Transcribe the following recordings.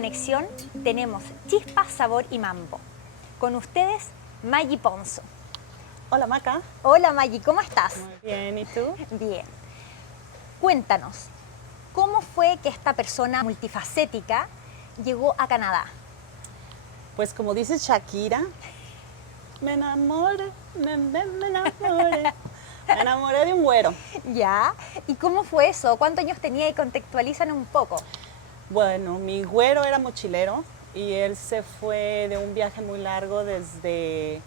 conexión tenemos chispa, sabor y mambo. Con ustedes, Maggie Ponzo. Hola, Maca. Hola Maggie, ¿cómo estás? Muy bien, ¿y tú? Bien. Cuéntanos, ¿cómo fue que esta persona multifacética llegó a Canadá? Pues como dice Shakira, me enamoré, me enamoré. Me enamoré de un güero. ¿Ya? ¿Y cómo fue eso? ¿Cuántos años tenía? Y contextualizan un poco. Bueno, mi güero era mochilero y él se fue de un viaje muy largo desde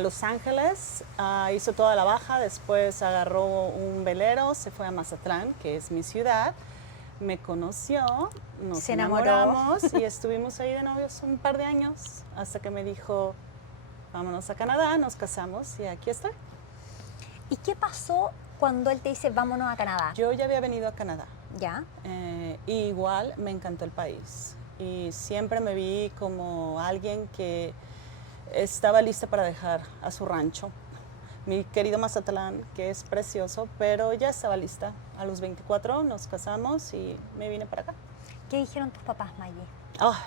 Los Ángeles, hizo toda la baja, después agarró un velero, se fue a Mazatlán, que es mi ciudad, me conoció, nos Se enamoró. enamoramos y estuvimos ahí de novios un par de años hasta que me dijo, vámonos a Canadá, nos casamos y aquí estoy. ¿Y qué pasó cuando él te dice vámonos a Canadá? Yo ya había venido a Canadá. ¿Ya? Y igual me encantó el país y siempre me vi como alguien que estaba lista para dejar a su rancho, mi querido Mazatlán, que es precioso, pero ya estaba lista. A los 24 nos casamos y me vine para acá. ¿Qué dijeron tus papás, Maggie? Ah,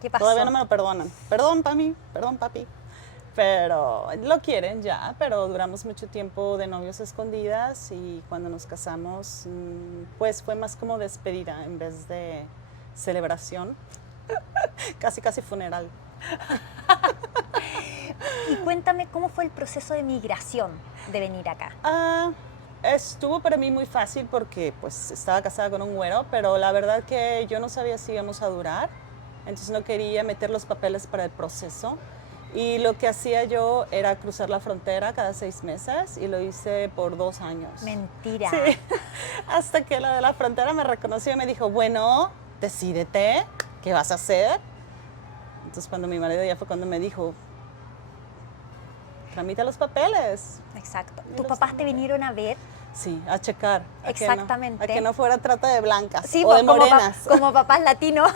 ¿Qué pasó? todavía no me lo perdonan. Perdón, mami, perdón, papi. Pero lo quieren ya, pero duramos mucho tiempo de novios escondidas y cuando nos casamos, pues fue más como despedida en vez de celebración. Casi, casi funeral. Y cuéntame cómo fue el proceso de migración de venir acá. Estuvo para mí muy fácil porque pues estaba casada con un güero, pero la verdad que yo no sabía si íbamos a durar, entonces no quería meter los papeles para el proceso. Y lo que hacía yo era cruzar la frontera cada 6 meses y lo hice por 2 años. Mentira. Sí, hasta que la de la frontera me reconoció y me dijo, bueno, decídete, ¿qué vas a hacer? Entonces cuando mi marido ya fue cuando me dijo, tramita los papeles. Exacto. Y ¿Tus los papás te tramité. vinieron a ver? Sí, a checar. Exactamente. A que no fuera trata de blancas Sí, o pues, de morenas. como papás latinos.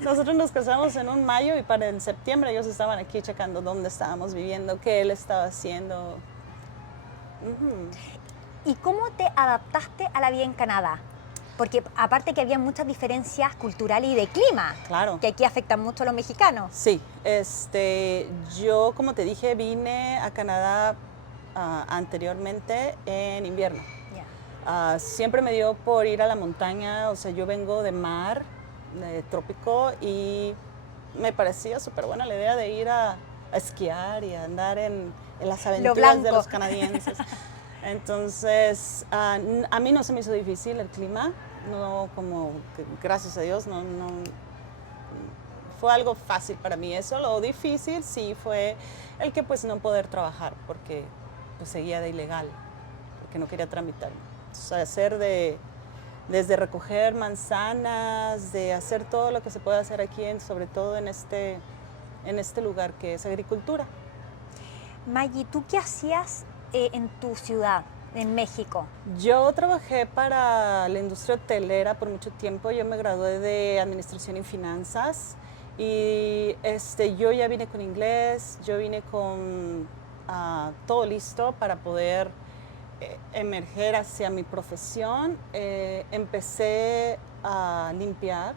Nosotros nos casamos en un mayo y para en septiembre ellos estaban aquí checando dónde estábamos viviendo, qué él estaba haciendo. ¿Y cómo te adaptaste a la vida en Canadá? Porque aparte que había muchas diferencias culturales y de clima, Claro. que aquí afectan mucho a los mexicanos. Sí, yo como te dije vine a Canadá anteriormente en invierno. Ya. Siempre me dio por ir a la montaña, o sea, yo vengo de mar, de trópico, y me parecía súper buena la idea de ir a esquiar y a andar en las aventuras de los canadienses. Entonces, a mí no se me hizo difícil el clima, no como, gracias a Dios, no, fue algo fácil para mí. Eso, lo difícil sí fue el que pues no poder trabajar porque pues seguía de ilegal, porque no quería tramitar. O sea, desde recoger manzanas, de hacer todo lo que se puede hacer aquí, sobre todo en este lugar que es agricultura. Maggie, ¿tú qué hacías en tu ciudad, en México? Yo trabajé para la industria hotelera por mucho tiempo. Yo me gradué de Administración y Finanzas y yo ya vine con inglés, yo vine con todo listo para poder emerger hacia mi profesión. Empecé a limpiar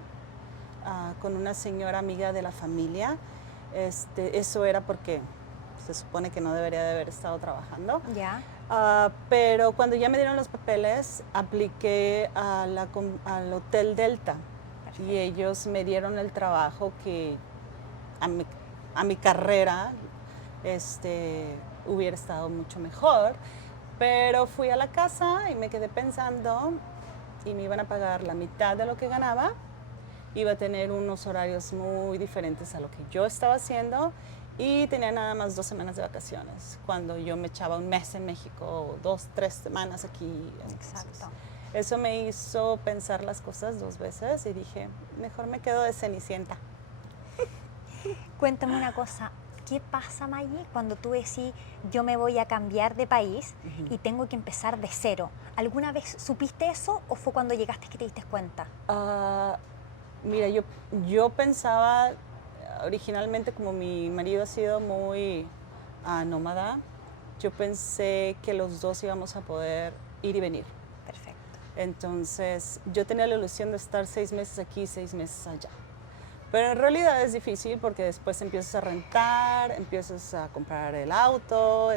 con una señora amiga de la familia. Eso era porque se supone que no debería de haber estado trabajando. Ya. Pero cuando ya me dieron los papeles, apliqué al Hotel Delta. Perfecto. Y ellos me dieron el trabajo que a mi carrera hubiera estado mucho mejor. Pero fui a la casa y me quedé pensando y me iban a pagar la mitad de lo que ganaba. Iba a tener unos horarios muy diferentes a lo que yo estaba haciendo y tenía nada más 2 semanas de vacaciones, cuando yo me echaba un mes en México, 2, 3 semanas aquí. Exacto. Eso me hizo pensar las cosas 2 veces y dije, mejor me quedo de Cenicienta. Cuéntame una cosa, ¿qué pasa, Maggie, cuando tú decís yo me voy a cambiar de país y tengo que empezar de cero? ¿Alguna vez supiste eso o fue cuando llegaste que te diste cuenta? Mira, yo pensaba originalmente, como mi marido ha sido muy nómada, yo pensé que los dos íbamos a poder ir y venir. Perfecto. Entonces, yo tenía la ilusión de estar 6 meses aquí, 6 meses allá. Pero en realidad es difícil porque después empiezas a rentar, empiezas a comprar el auto,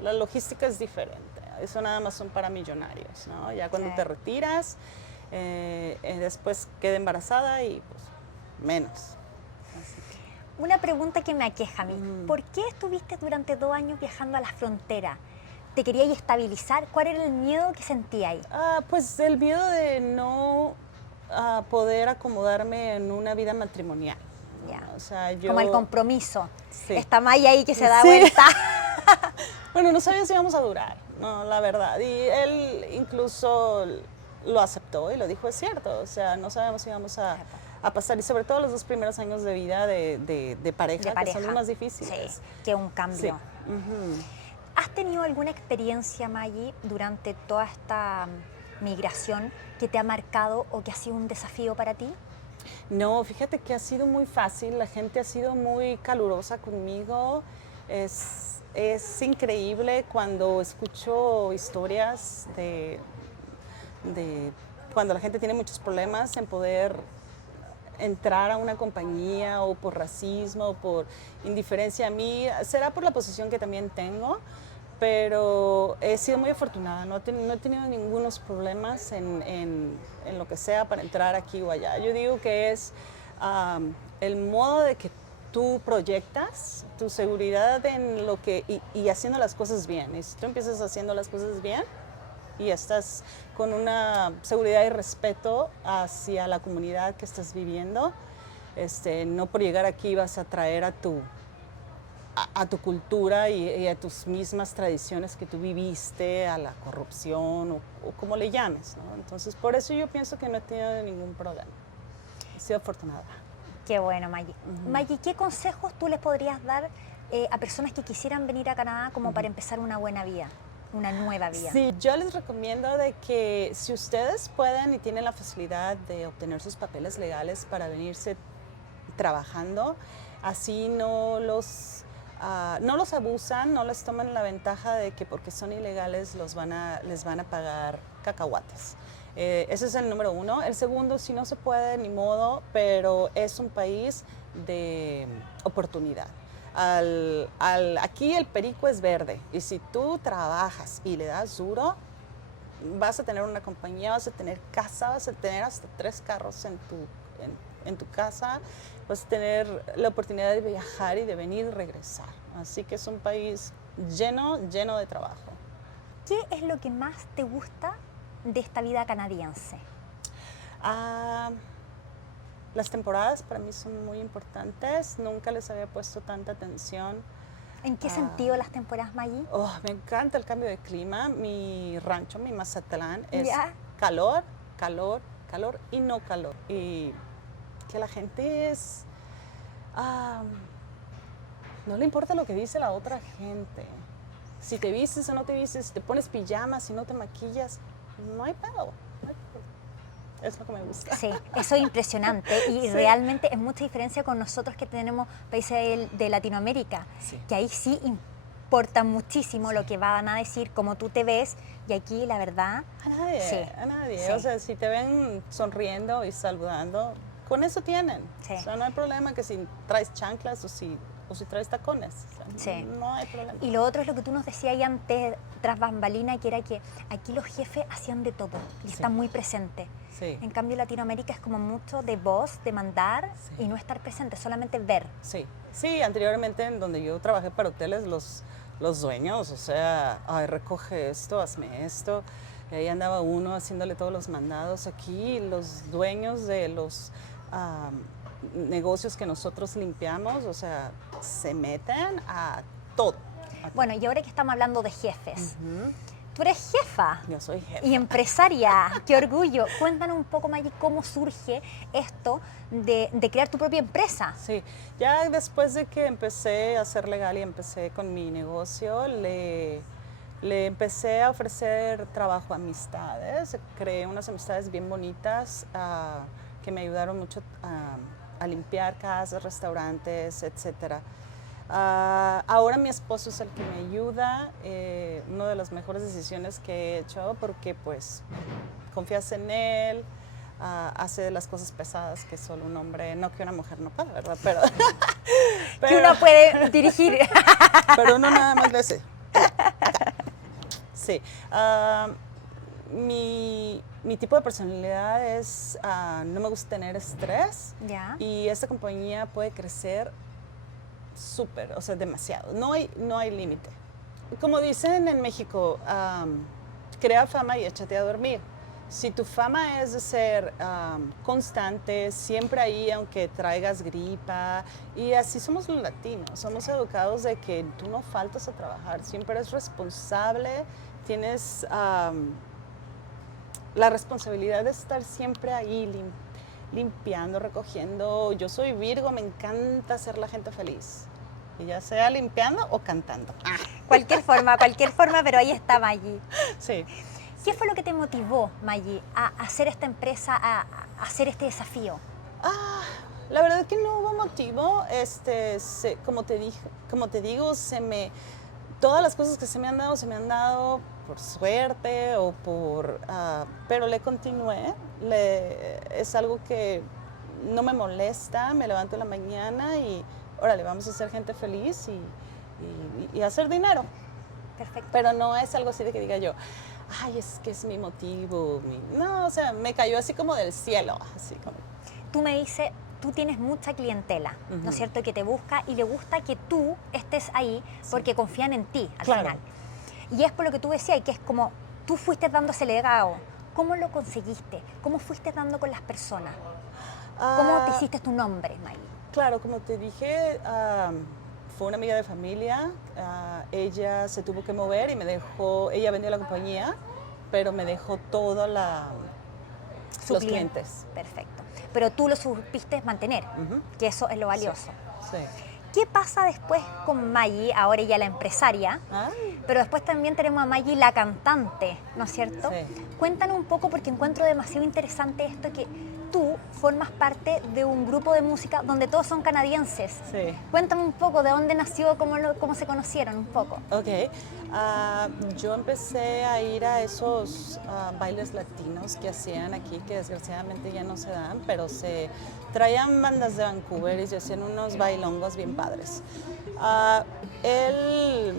la logística es diferente. Eso nada más son para millonarios, ¿no? Ya cuando Sí. te retiras, después queda embarazada y pues menos. Así que, Una pregunta que me aqueja a mí. ¿Por qué estuviste durante 2 años viajando a la frontera? ¿Te querías estabilizar? ¿Cuál era el miedo que sentías? pues el miedo de no poder acomodarme en una vida matrimonial. Ya. O sea, yo... Como el compromiso. Sí. Esta malla ahí que se da Sí. vuelta. Bueno, no sabía si íbamos a durar, no, la verdad. Y él incluso lo aceptó y lo dijo, es cierto. O sea, no sabemos si íbamos a pasar. Y sobre todo los 2 primeros años de vida de pareja, que son los más difíciles. Sí, que un cambio. Sí. Ujú. ¿Has tenido alguna experiencia, Maggie, durante toda esta migración que te ha marcado o que ha sido un desafío para ti? No, fíjate que ha sido muy fácil, la gente ha sido muy calurosa conmigo. Es increíble cuando escucho historias de cuando la gente tiene muchos problemas en poder entrar a una compañía o por racismo o por indiferencia a mí. Será por la posición que también tengo, pero he sido muy afortunada, no he tenido ningunos problemas en lo que sea para entrar aquí o allá. Yo digo que es el modo de que tú proyectas tu seguridad en lo que y haciendo las cosas bien. Y si tú empiezas haciendo las cosas bien y estás con una seguridad y respeto hacia la comunidad que estás viviendo, no por llegar aquí vas a traer a tu cultura y a tus mismas tradiciones que tú viviste, a la corrupción o como le llames, ¿no? Entonces, por eso yo pienso que no he tenido ningún problema. He sido afortunada. Qué bueno, Maggie. Maggie, ¿qué consejos tú les podrías dar a personas que quisieran venir a Canadá como para empezar una buena vida, una nueva vida? Sí, yo les recomiendo de que si ustedes pueden y tienen la facilidad de obtener sus papeles legales para venirse trabajando, así no los abusan, no les toman la ventaja de que porque son ilegales les van a pagar cacahuates. Ese es el número 1. El segundo, si no se puede, ni modo, pero es un país de oportunidad. Aquí el perico es verde y si tú trabajas y le das duro, vas a tener una compañía, vas a tener casa, vas a tener hasta 3 carros en tu casa, vas a tener la oportunidad de viajar y de venir y regresar. Así que es un país lleno de trabajo. ¿Qué es lo que más te gusta de esta vida canadiense? Las temporadas para mí son muy importantes, nunca les había puesto tanta atención. ¿En qué sentido las temporadas, Maggie? Me encanta el cambio de clima. Mi rancho, mi Mazatlán, es ¿Ya? calor, calor, calor y no calor. Y que la gente no le importa lo que dice la otra gente. Si te vistes o no te vistes, si te pones pijamas, si no te maquillas, no hay pedo. Es lo que me gusta. Sí, eso es impresionante y Sí. realmente es mucha diferencia con nosotros que tenemos países de Latinoamérica, Sí. que ahí sí importa muchísimo lo que van a decir, cómo tú te ves, y aquí la verdad... A nadie, Sí, a nadie. sí. O sea, si te ven sonriendo y saludando, con eso tienen. Sí. O sea, no hay problema que si traes chanclas o si traes tacones. O sea, Sí. no hay problema. Y lo otro es lo que tú nos decías ahí antes, tras bambalina, que era que aquí los jefes hacían de todo y Sí. están muy presentes. Sí. En cambio, Latinoamérica es como mucho de voz, de mandar Sí. y no estar presente, solamente ver. Sí, sí, anteriormente en donde yo trabajé para hoteles, los dueños, o sea, ay, recoge esto, hazme esto. Y ahí andaba uno haciéndole todos los mandados. Aquí los dueños de los negocios que nosotros limpiamos, o sea, se meten a todo. Bueno, y ahora que estamos hablando de jefes, Ujú. tú eres jefa. Yo soy jefa. Y empresaria, qué orgullo. Cuéntanos un poco, Maggie, cómo surge esto de crear tu propia empresa. Sí, ya después de que empecé a ser legal y empecé con mi negocio, le empecé a ofrecer trabajo a amistades. Creé unas amistades bien bonitas que me ayudaron mucho a limpiar casas, restaurantes, etcétera. Ahora mi esposo es el que me ayuda, una de las mejores decisiones que he hecho porque pues confías en él, hace las cosas pesadas que solo un hombre, no que una mujer no puede, ¿verdad? Pero, Que uno puede dirigir. pero uno nada más le hace. Sí. Mi tipo de personalidad es, no me gusta tener estrés Ya. y esta compañía puede crecer súper, o sea, demasiado. No hay límite. Como dicen en México, crea fama y échate a dormir. Si tu fama es de ser constante, siempre ahí, aunque traigas gripa, y así somos los latinos, somos educados de que tú no faltas a trabajar, siempre eres responsable, tienes la responsabilidad de estar siempre ahí limpiando, recogiendo. Yo soy Virgo, me encanta hacer la gente feliz, y ya sea limpiando o cantando. Cualquier forma, pero ahí está Maggie. Sí. ¿Qué fue lo que te motivó, Maggie, a hacer esta empresa, a hacer este desafío? La verdad es que no hubo motivo. Como te digo, todas las cosas que se me han dado por suerte o pero le continué. Es algo que no me molesta. Me levanto en la mañana y órale, vamos a hacer gente feliz y hacer dinero. Perfecto. Pero no es algo así de que diga yo, ay, es que es mi motivo. No, o sea, me cayó así como del cielo, así como. Tú me dices, tú tienes mucha clientela, ¿no es cierto?, que te busca y le gusta que tú estés ahí porque confían en ti al final. Y es por lo que tú decías, que es como tú fuiste dando ese legado. ¿Cómo lo conseguiste? ¿Cómo fuiste dando con las personas? ¿Cómo te hiciste tu nombre, Maggie? Claro, como te dije, fue una amiga de familia, ella se tuvo que mover y me dejó, ella vendió la compañía, pero me dejó todos los clientes. Perfecto. Pero tú lo supiste mantener, que eso es lo valioso. Sí. ¿Qué pasa después con Maggie, ahora ella la empresaria? Pero después también tenemos a Maggie la cantante, ¿no es cierto? Sí. Cuéntanos un poco, porque encuentro demasiado interesante esto, que tú formas parte de un grupo de música donde todos son canadienses. Sí. Cuéntame un poco de dónde nació, cómo se conocieron un poco. Ok. Yo empecé a ir a esos bailes latinos que hacían aquí, que desgraciadamente ya no se dan, pero se traían bandas de Vancouver y se hacían unos bailongos bien padres. El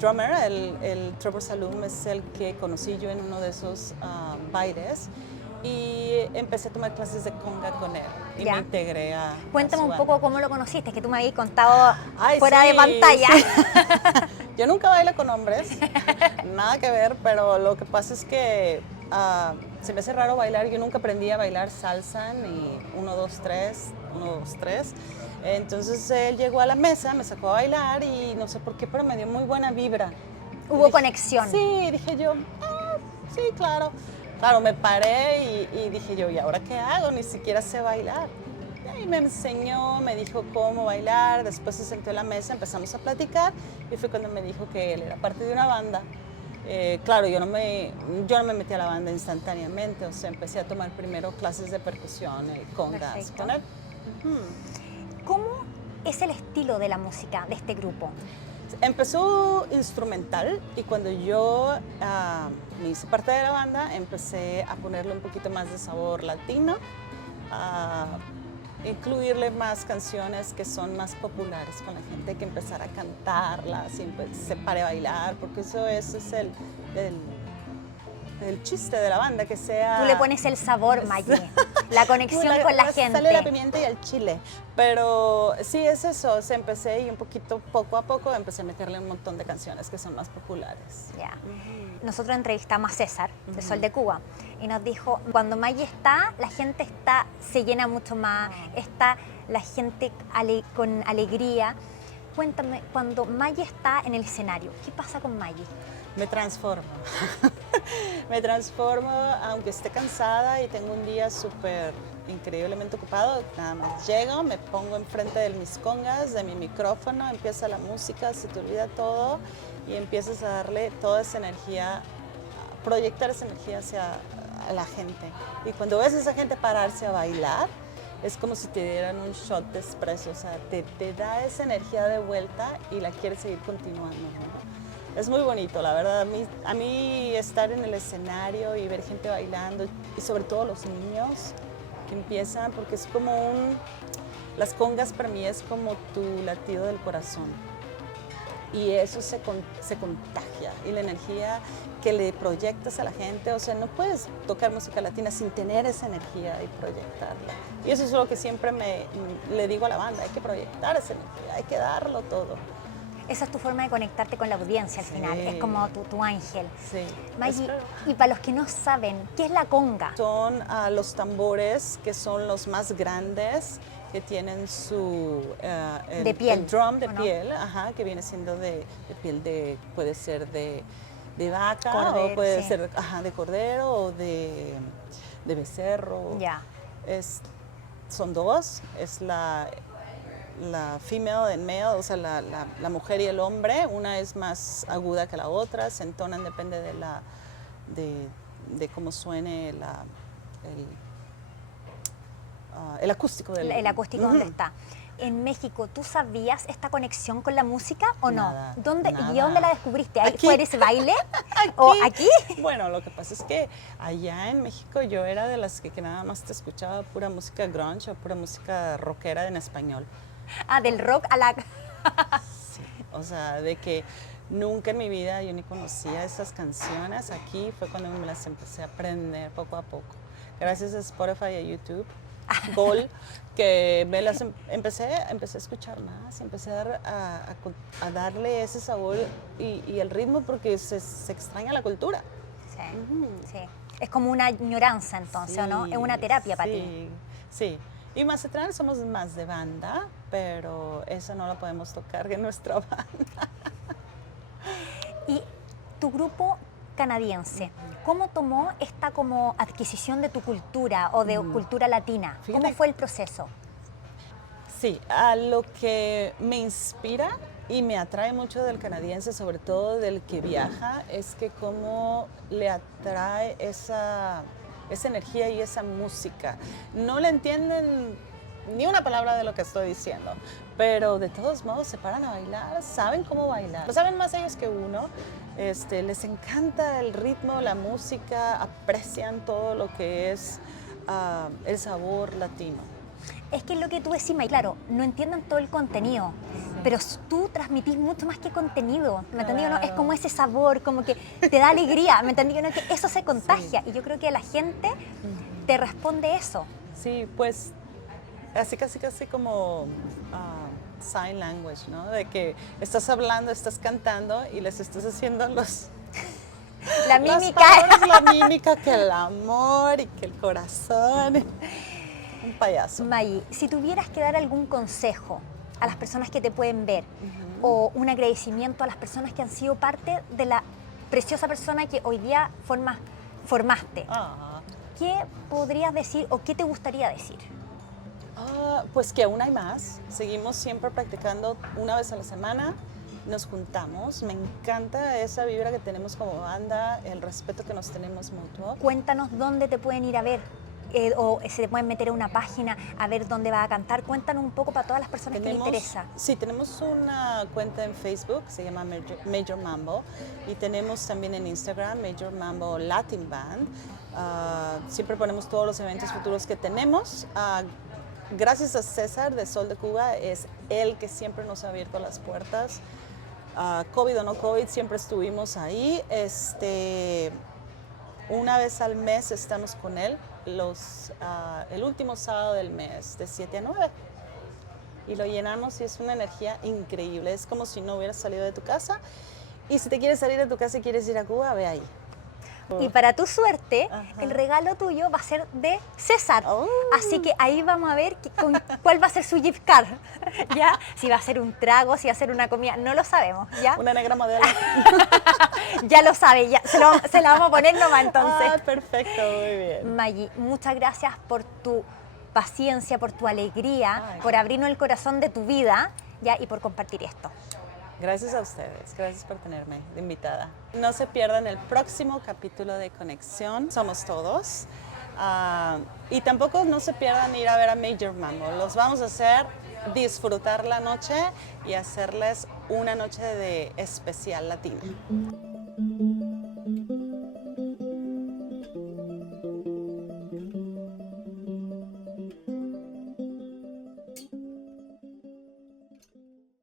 drummer, el Trevor Saloom, es el que conocí yo en uno de esos bailes. Y empecé a tomar clases de conga con él y me integré a Cuéntame su un banda. poco cómo lo conociste, que tú me habías contado fuera sí, de pantalla. Sí. Yo nunca bailo con hombres, nada que ver, pero lo que pasa es que se me hace raro bailar. Yo nunca aprendí a bailar salsa ni 1, 2, 3, 1, 2, 3. Entonces él llegó a la mesa, me sacó a bailar y no sé por qué, pero me dio muy buena vibra. Hubo conexión. Sí, dije yo, sí, claro. Claro, me paré y dije yo, ¿y ahora qué hago? Ni siquiera sé bailar. Y me enseñó, me dijo cómo bailar, después se sentó en la mesa, empezamos a platicar y fue cuando me dijo que él era parte de una banda. Claro, yo no me metí a la banda instantáneamente, o sea, empecé a tomar primero clases de percusión y congas con él. ¿Cómo es el estilo de la música de este grupo? Empezó instrumental y cuando yo me hice parte de la banda, empecé a ponerle un poquito más de sabor latino, a incluirle más canciones que son más populares con la gente, que empezar a cantarlas y se pare a bailar, porque eso es el chiste de la banda, que sea... Tú le pones el sabor, Maggie, la conexión con la gente. Sale la pimienta y el chile, pero sí es eso, empecé y un poquito, poco a poco, empecé a meterle un montón de canciones que son más populares. Ya. Nosotros entrevistamos a César, de Sol de Cuba, y nos dijo, cuando Maggie está, la gente se llena mucho más, está la gente con alegría. Cuéntame, cuando Maggie está en el escenario, ¿qué pasa con Maggie? Me transformo. Me transformo, aunque esté cansada y tengo un día súper increíblemente ocupado, nada más llego, me pongo enfrente de mis congas, de mi micrófono, empieza la música, se te olvida todo y empiezas a darle toda esa energía, a proyectar esa energía hacia la gente. Y cuando ves a esa gente pararse a bailar, es como si te dieran un shot de espresso, o sea, te da esa energía de vuelta y la quieres seguir continuando, ¿no? Es muy bonito, la verdad. A mí estar en el escenario y ver gente bailando, y sobre todo los niños que empiezan, porque es como las congas para mí es como tu latido del corazón. Y eso se contagia, y la energía que le proyectas a la gente, o sea, no puedes tocar música latina sin tener esa energía y proyectarla. Y eso es lo que siempre le digo a la banda, hay que proyectar esa energía, hay que darlo todo. Esa es tu forma de conectarte con la audiencia al final, es como tu ángel. Sí. Maggie, y para los que no saben, ¿qué es la conga? Son los tambores que son los más grandes, que tienen su de piel, el drum de piel, ajá, que viene siendo de piel puede ser de vaca, cordero, o puede ser de cordero o de becerro. Ya. Son dos, es la female and male, o sea, la mujer y el hombre. Una es más aguda que la otra, se entonan, depende de cómo suene el acústico el acústico donde está. En México, ¿tú sabías esta conexión con la música o no? Nada. ¿Y dónde la descubriste? ¿Fue ese baile? Aquí. ¿O aquí? Bueno, lo que pasa es que allá en México yo era de las que nada más te escuchaba pura música grunge o pura música rockera en español. Ah, del rock a la... Sí, o sea, de que nunca en mi vida yo ni conocía esas canciones. Aquí fue cuando me las empecé a aprender poco a poco. Gracias a Spotify y a YouTube. Gold, que empecé a escuchar más, empecé a darle ese sabor y el ritmo, porque se extraña la cultura. Sí, sí. Es como una añoranza entonces, ¿o no? Es una terapia para ti. Sí. Y Mazatlán somos más de banda, pero eso no lo podemos tocar en nuestra banda. Y tu grupo canadiense, ¿cómo tomó esta como adquisición de tu cultura o de cultura latina? ¿Cómo fue el proceso? Sí, a lo que me inspira y me atrae mucho del canadiense, sobre todo del que viaja, es que cómo le atrae esa energía y esa música. No le entienden ni una palabra de lo que estoy diciendo, pero de todos modos se paran a bailar, saben cómo bailar. Lo saben más ellos que uno. Les encanta el ritmo, la música, aprecian todo lo que es el sabor latino. Es que es lo que tú decís, May, claro, no entienden todo el contenido, pero tú transmitís mucho más que contenido, ¿me entendí o no? Es como ese sabor, como que te da alegría, ¿me entendí o no? Que eso se contagia, y yo creo que la gente te responde eso. Sí, pues casi como sign language, ¿no? De que estás hablando, estás cantando y les estás haciendo la mímica. La mímica, que el amor y que el corazón. Un payaso. May, si tuvieras que dar algún consejo a las personas que te pueden ver o un agradecimiento a las personas que han sido parte de la preciosa persona que hoy día formaste, ¿qué podrías decir o qué te gustaría decir? Pues que aún hay más. Seguimos siempre practicando una vez a la semana. Nos juntamos. Me encanta esa vibra que tenemos como banda, el respeto que nos tenemos mutuo. Cuéntanos dónde te pueden ir a ver. O se te pueden meter en una página a ver dónde va a cantar. Cuéntanos un poco para todas las personas que les interesa. Sí, tenemos una cuenta en Facebook, se llama Major Mambo, y tenemos también en Instagram Major Mambo Latin Band. Siempre ponemos todos los eventos futuros que tenemos. Gracias a César de Sol de Cuba, es él que siempre nos ha abierto las puertas. COVID o no COVID, siempre estuvimos ahí. Una vez al mes estamos con él, el último sábado del mes, de 7 a 9. Y lo llenamos y es una energía increíble. Es como si no hubieras salido de tu casa. Y si te quieres salir de tu casa y quieres ir a Cuba, ve ahí. Y para tu suerte, el regalo tuyo va a ser de César. Así que ahí vamos a ver cuál va a ser su gift card. ¿Ya? Si va a ser un trago, si va a ser una comida, no lo sabemos. ¿Ya? Una negra modelo. Ya lo sabe, ya se la vamos a poner nomás entonces. Perfecto, muy bien. Maggie, muchas gracias por tu paciencia, por tu alegría, por abrirnos el corazón de tu vida, ¿ya? Y por compartir esto. Gracias a ustedes, gracias por tenerme de invitada. No se pierdan el próximo capítulo de Conexión Somos Todos. Y tampoco no se pierdan ir a ver a Major Mambo. Los vamos a hacer disfrutar la noche y hacerles una noche de especial latina.